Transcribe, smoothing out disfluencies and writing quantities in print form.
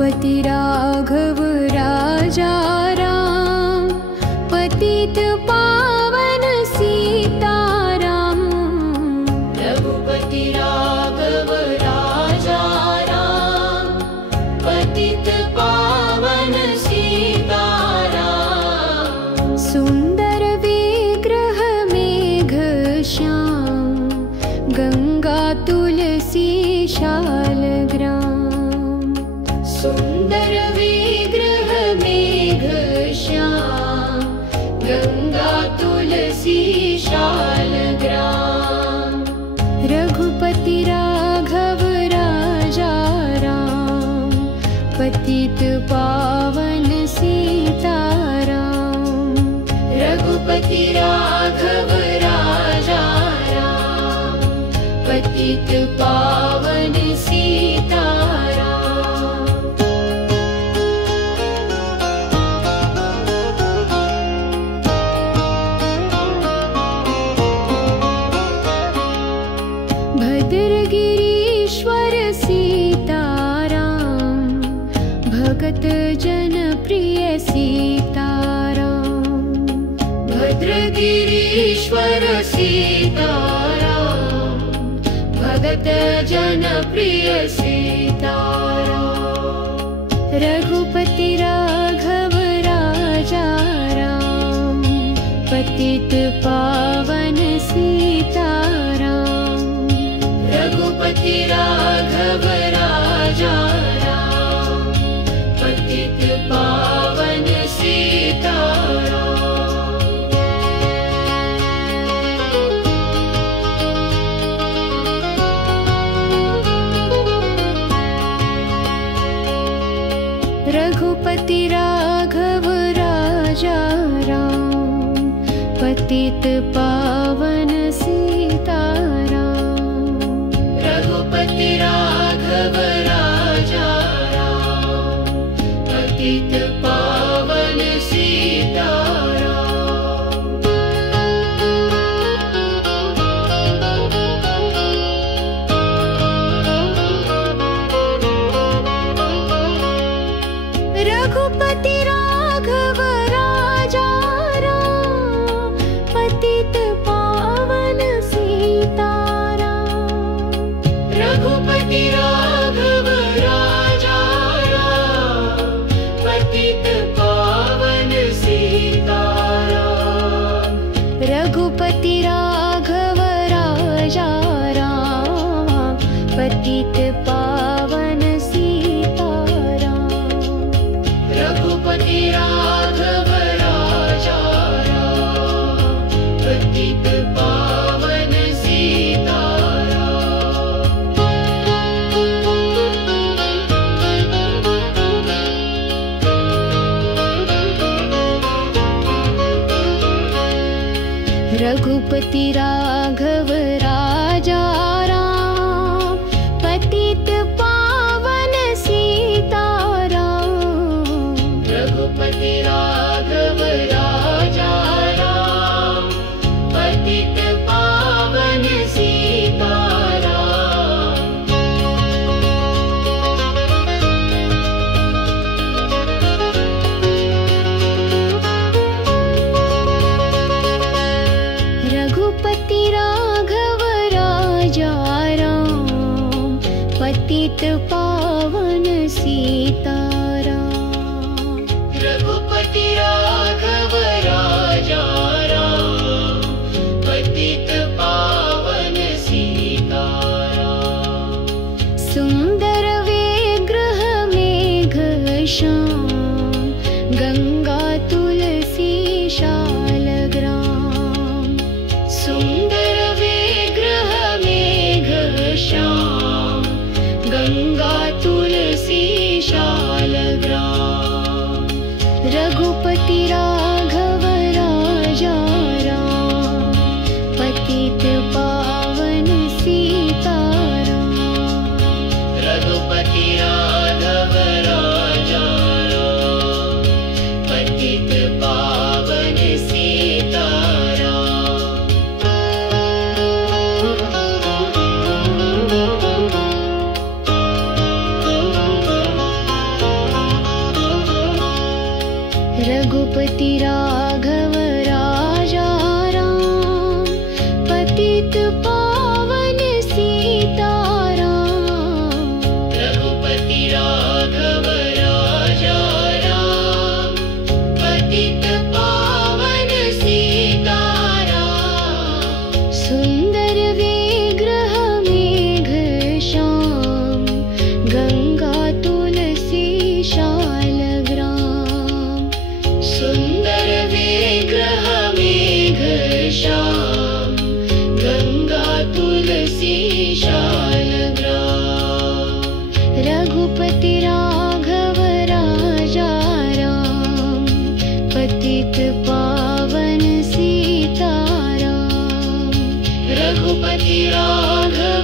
रघुपति राघव राजा राम, पतित पावन सीताराम। रघुपति राघव राजा राम, पतित पावन सीताराम। सुंदर विग्रह मेघ श्याम, गंगा तुलसी शालग्राम। सुंदर विग्रह मेघ श्याम, गंगा तुलसी शालग्राम। रघुपति राघव राजा राम, पतित पावन सीताराम। रघुपति राघव राजा राम, पतित पावन सीताराम। भद्रगिरीश्वर सीताराम, भगत जन प्रिय सीताराम। भद्रगिरीश्वर सीताराम, भगत जन प्रिय सीताराम। रघुपति राघव राजा राम, पतित पावन सीताराम। रघुपति राघव राजा राम, पतित पावन सीताराम। रघुपति राघव राजा राम, पतित पावन सीताराम। रघुपति राघव राजा राम, पतित पावन सीताराम। रघुपति राघव राजा राम, पतित पावन सीताराम। रघुपति राघव राजा राम, पतित पावन सीताराम। रघुपति राघव राजा राम, पतित पावन सीताराम। रघुपति राघव राजा राम, पतित पावन सीताराम। रघुपति राघव राजा राम, पतित पावन सीताराम। रघुपति राघव राजा राम, पतित पावन सीताराम। रघुपति राघव राजा राम, पतित पावन सीताराम। रघुपति राघव राजा राम, पतित पावन सीताराम। सुंदर विग्रह मेघ श्याम, गंगा तुलसी शालग्राम। सुंदर विग्रह मेघ श्याम, गंगा तुलसी शालग्राम। रघुपति राघव राजा राम, पतित पावन सीताराम। रघुपति राघव राजा राम, पतित पावन सीताराम। रघुपति राघव राजा राम, पतित पावन सीताराम। रघुपति राघव राजा राम, पतित पावन सीताराम। सुंदर विग्रह मेघ श्याम, गंगा तुलसी शालग्राम। सुंदर विग्रह मेघ श्याम, गंगा तुलसी शालग्राम। रघुपति राघव राजा राम, पतित पावन सीताराम। रघुपति राघव